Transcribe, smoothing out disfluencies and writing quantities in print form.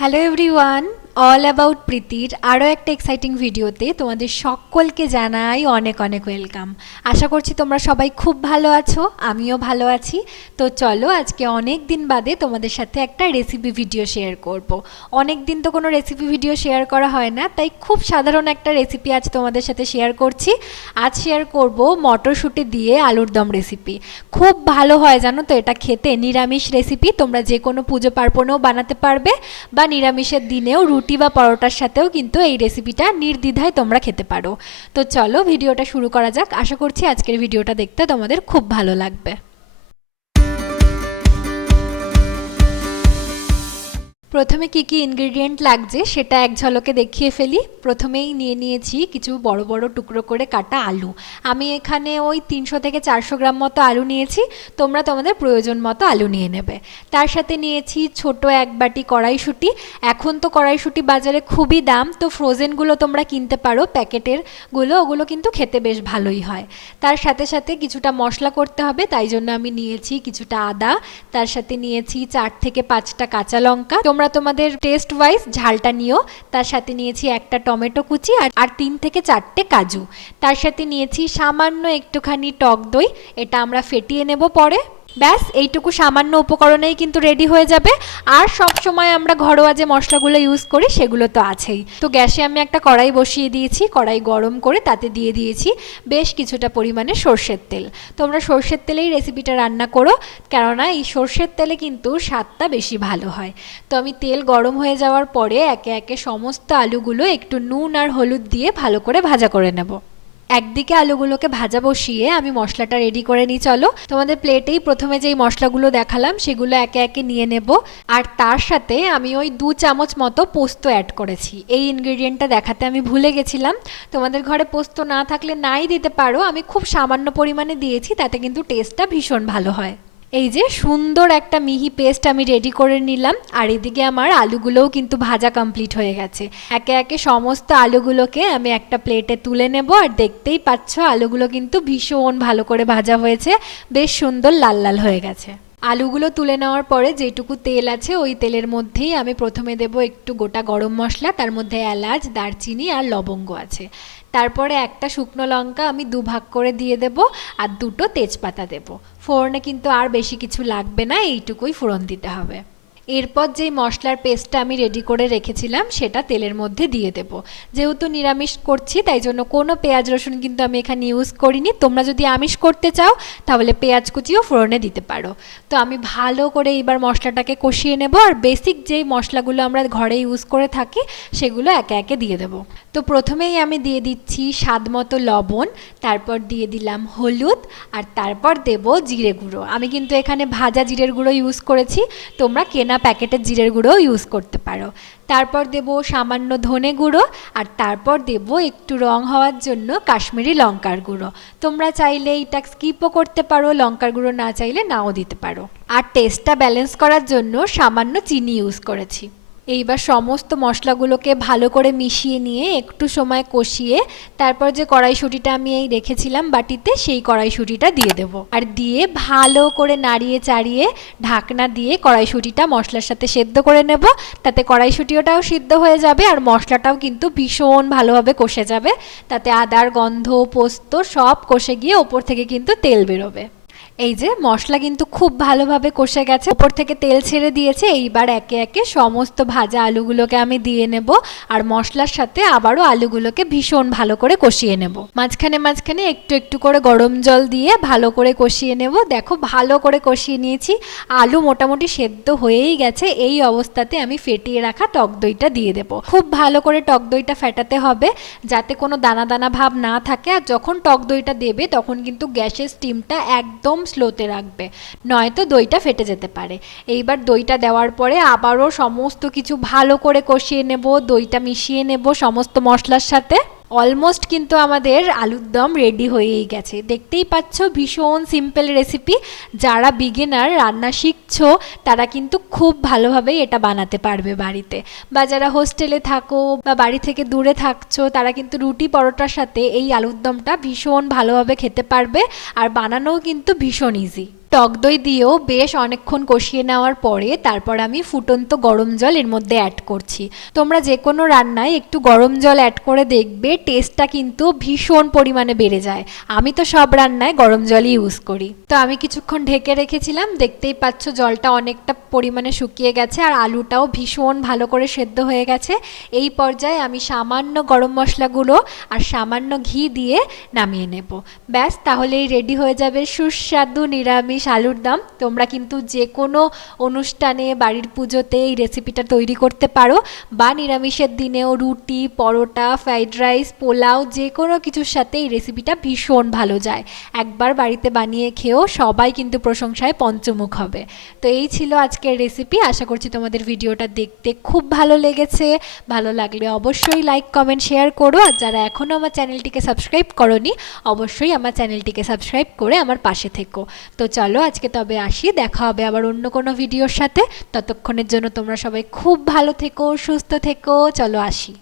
Hello everyone, all about প্রীতির আরও একটা এক্সাইটিং ভিডিওতে তোমাদের সকলকে জানাই অনেক অনেক ওয়েলকাম। আশা করছি তোমরা সবাই খুব ভালো আছো, আমিও ভালো আছি। তো চলো আজকে অনেক দিন বাদে তোমাদের সাথে একটা রেসিপি ভিডিও শেয়ার করব। অনেক দিন তো কোনো রেসিপি ভিডিও শেয়ার করা হয় না, তাই খুব সাধারণ একটা রেসিপি আজ তোমাদের সাথে শেয়ার করছি। আজ শেয়ার করব মটরশুঁটি দিয়ে আলুর দম রেসিপি। খুব ভালো হয় জানো তো এটা খেতে, নিরামিষ রেসিপি, তোমরা যে কোনো পুজো পার্বণেও বানাতে পারবে বা নিরামিষের দিনেও রুটি বা পরোটার সাথেও কিন্তু এই রেসিপিটা নির্দ্বিধায় তোমরা খেতে পারো। তো চলো ভিডিওটা শুরু করা যাক। আশা করছি আজকের ভিডিওটা দেখতে তোমাদের খুব ভালো লাগবে। প্রথমে কি কি ইনগ্রেডিয়েন্ট লাগছে সেটা এক ঝলকে দেখিয়ে ফেলি। প্রথমেই নিয়ে নিয়েছি কিছু বড় বড় টুকরো করে কাটা আলু। আমি এখানে ওই 300 থেকে 400 গ্রাম মতো আলু নিয়েছি, তোমরা তোমাদের প্রয়োজন মতো আলু নিয়ে নেবে। তার সাথে নিয়েছি ছোট এক বাটি কড়াইশুঁটি। এখন তো কড়াইশুঁটি বাজারে খুবই দাম, তো ফ্রোজেনগুলো তোমরা কিনতে পারো, প্যাকেটেরগুলো, ওগুলো কিন্তু খেতে বেশ ভালোই হয়। তার সাথে সাথে কিছুটা মশলা করতে হবে, তাই জন্য আমি নিয়েছি কিছুটা আদা, তার সাথে নিয়েছি 4 থেকে 5টা কাঁচা লঙ্কা, তোমরা তোমাদের টেস্ট ওয়াইজ ঝালটা নিও। তার সাথে নিয়েছি একটা টমেটো কুচি আর 3 থেকে 4টে কাজু। তার সাথে নিয়েছি সামান্য একটুখানি টক দই, এটা আমরা ফেটিয়ে নেব পরে। ব্যাস এইটুকু সামান্য উপকরণেই কিন্তু রেডি হয়ে যাবে। আর সব সময় আমরা ঘরোয়া যে মশলাগুলো ইউজ করি সেগুলো তো আছেই। তো গ্যাসে আমি একটা কড়াই বসিয়ে দিয়েছি, কড়াই গরম করে তাতে দিয়ে দিয়েছি বেশ কিছুটা পরিমাণে সর্ষের তেল। তোমরা সর্ষের তেলেই রেসিপিটা রান্না করো, কেননা এই সর্ষের তেলে কিন্তু স্বাদটা বেশি ভালো হয়। তো আমি তেল গরম হয়ে যাওয়ার পরে একে একে সমস্ত আলুগুলো একটু নুন আর হলুদ দিয়ে ভালো করে ভাজা করে নেব। একদিকে আলুগুলোকে ভাজা বসিয়ে আমি মশলাটা রেডি করে নিই। চলো তোমাদের প্লেটেই প্রথমে যেই মশলাগুলো দেখালাম সেগুলো একে একে নিয়ে নেব। আর তার সাথে আমি ওই 2 চামচ মতো পোস্ত অ্যাড করেছি। এই ইনগ্রেডিয়েন্টটা দেখাতে আমি ভুলে গেছিলাম, তোমাদের ঘরে পোস্ত না থাকলে নাই দিতে পারো, আমি খুব সামান্য পরিমাণে দিয়েছি, তাতে কিন্তু টেস্টটা ভীষণ ভালো হয়। এই যে সুন্দর একটা মিহি পেস্ট আমি রেডি করে নিলাম। আর এদিকে আমার আলুগুলোও কিন্তু ভাজা কমপ্লিট হয়ে গেছে। একে একে সমস্ত আলুগুলোকে আমি একটা প্লেটে তুলে নেব। আর দেখতেই পাচ্ছ আলুগুলো কিন্তু ভীষণ ভালো করে ভাজা হয়েছে, বেশ সুন্দর লাল লাল হয়ে গেছে। আলুগুলো তুলে নেওয়ার পরে যেটুকু তেল আছে ওই তেলের মধ্যেই আমি প্রথমে দেব একটু গোটা গরম মশলা, তার মধ্যে এলাচ, দারচিনি আর লবঙ্গ আছে। তারপরে একটা শুকনো লঙ্কা আমি 2 ভাগ করে দিয়ে দেব আর 2টো তেজপাতা দেব। ফোড়নে কিন্তু আর বেশি কিছু লাগবে না, এইটুকুই ফোড়ন দিতে হবে। এরপর যেই মশলার পেস্টটা আমি রেডি করে রেখেছিলাম সেটা তেলের মধ্যে দিয়ে দেব। যেহেতু নিরামিষ করছি তাই জন্য কোনো পেঁয়াজ রসুন কিন্তু আমি এখানে ইউজ করিনি। তোমরা যদি আমিষ করতে চাও তাহলে পেঁয়াজ কুচিও ফোড়নে দিতে পারো। তো আমি ভালো করে এইবার মশলাটাকে কষিয়ে নেব। আর বেসিক যেই মশলাগুলো আমরা ঘরে ইউজ করে থাকি সেগুলো একে একে দিয়ে দেব। তো প্রথমেই আমি দিয়ে দিচ্ছি স্বাদ মতো লবণ, তারপর দিয়ে দিলাম হলুদ, আর তারপর দেব জিরে গুঁড়ো। আমি কিন্তু এখানে ভাজা জিরের গুঁড়ো ইউজ করেছি, তোমরা কেনা প্যাকেটের জিরের গুঁড়ো ইউজ করতে পারো। তারপর দেব সামান্য ধনে গুঁড়ো, আর তারপর দেব একটু রং হওয়ার জন্য কাশ্মীরি লঙ্কার গুঁড়ো। তোমরা চাইলে এটা স্কিপও করতে পারো, লঙ্কার গুঁড়ো না চাইলে নাও দিতে পারো। আর টেস্টটা ব্যালেন্স করার জন্য সামান্য চিনি ইউজ করেছি। এইবার সমস্ত মশলাগুলোকে ভালো করে মিশিয়ে নিয়ে একটু সময় কষিয়ে তারপর যে কড়াইশুঁটিটা আমি এই রেখেছিলাম বাটিতে, সেই কড়াইশুঁটিটা দিয়ে দেব। আর দিয়ে ভালো করে নাড়িয়ে চাড়িয়ে ঢাকনা দিয়ে কড়াইশুঁটিটা মশলার সাথে সেদ্ধ করে নেব। তাতে কড়াইশুঁটিটাও সিদ্ধ হয়ে যাবে আর মশলাটাও কিন্তু ভীষণ ভালোভাবে কষে যাবে। তাতে আদার গন্ধ, পোস্ত সব কষে গিয়ে ওপর থেকে কিন্তু তেল বেরোবে। এই যে মশলা কিন্তু খুব ভালোভাবে কষে গেছে, উপর থেকে তেল ছেড়ে দিয়েছে। এইবার একে একে সমস্ত ভাজা আলুগুলোকে আমি দিয়ে নেব আর মশলার সাথে আবারও আলুগুলোকে ভীষণ ভালো করে কষিয়ে নেব। মাঝখানে মাঝখানে একটু একটু করে গরম জল দিয়ে ভালো করে কষিয়ে নেব। দেখো ভালো করে কষিয়ে নিয়েছি, আলু মোটামুটি সেদ্ধ হয়েই গেছে। এই অবস্থাতে আমি ফেটিয়ে রাখা টক দইটা দিয়ে দেব। খুব ভালো করে টক দইটা ফেটাতে হবে যাতে কোনো দানা দানা ভাব না থাকে। আর যখন টক দইটা দেবে তখন কিন্তু গ্যাসের স্টিমটা একদম স্লোতে রাখবে, নয়তো দইটা ফেটে যেতে পারে। এইবার দইটা দেওয়ার পরে আবারও সমস্ত কিছু ভালো করে কষিয়ে নেব, দইটা মিশিয়ে নেব সমস্ত মশলার সাথে। অলমোস্ট কিন্তু আমাদের আলুর দম রেডি হয়েই গেছে। দেখতেই পাচ্ছ ভীষণ সিম্পল রেসিপি। যারা বিগিনার রান্না শিখছো তারা কিন্তু খুব ভালোভাবেই এটা বানাতে পারবে বাড়িতে। বা যারা হোস্টেলে থাকো বা বাড়ি থেকে দূরে থাকছো তারা কিন্তু রুটি পরোটার সাথে এই আলুর দমটা ভীষণ ভালোভাবে খেতে পারবে। আর বানানোও কিন্তু ভীষণ ইজি। টক দই দিয়েও বেশ অনেকক্ষণ কষিয়ে নেওয়ার পরে তারপর আমি ফুটন্ত গরম জল এর মধ্যে অ্যাড করছি। তোমরা যে কোনো রান্নায় একটু গরম জল অ্যাড করে দেখবে, টেস্টটা কিন্তু ভীষণ পরিমাণে বেড়ে যায়। আমি তো সব রান্নায় গরম জলই ইউজ করি। তো আমি কিছুক্ষণ ঢেকে রেখেছিলাম, দেখতেই পাচ্ছ জলটা অনেকটা পরিমাণে শুকিয়ে গেছে আর আলুটাও ভীষণ ভালো করে সেদ্ধ হয়ে গেছে। এই পর্যায়ে আমি সামান্য গরম মশলাগুলো আর সামান্য ঘি দিয়ে নামিয়ে নেব। ব্যাস, তাহলেই রেডি হয়ে যাবে সুস্বাদু নিরামিষ আলুর দম। তোমরা কিন্তু যে কোনো অনুষ্ঠানে, বাড়ির পুজোতে এই রেসিপিটা তৈরি করতে পারো, বা নিরামিষের দিনেও রুটি, পরোটা, ফ্রাইড রাইস, পোলাও যে কোনো কিছুর সাথে এই রেসিপিটা ভীষণ ভালো যায়। একবার বাড়িতে বানিয়ে খেয়েও সবাই কিন্তু প্রশংসায় পঞ্চমুখ হবে। তো এই ছিল আজকের রেসিপি। আশা করছি তোমাদের ভিডিওটা দেখতে খুব ভালো লেগেছে। ভালো লাগলে অবশ্যই লাইক, কমেন্ট, শেয়ার করো। আর যারা এখনও আমার চ্যানেলটিকে সাবস্ক্রাইব করোনি, অবশ্যই আমার চ্যানেলটিকে সাবস্ক্রাইব করে আমার পাশে থেকো। তো চলো আজকে তবে আসি, দেখা হবে আবার অন্য কোনো ভিডিওর সাথে। ততক্ষণের জন্য তোমরা সবাই খুব ভালো থেকো, সুস্থ থেকো। চলো আসি।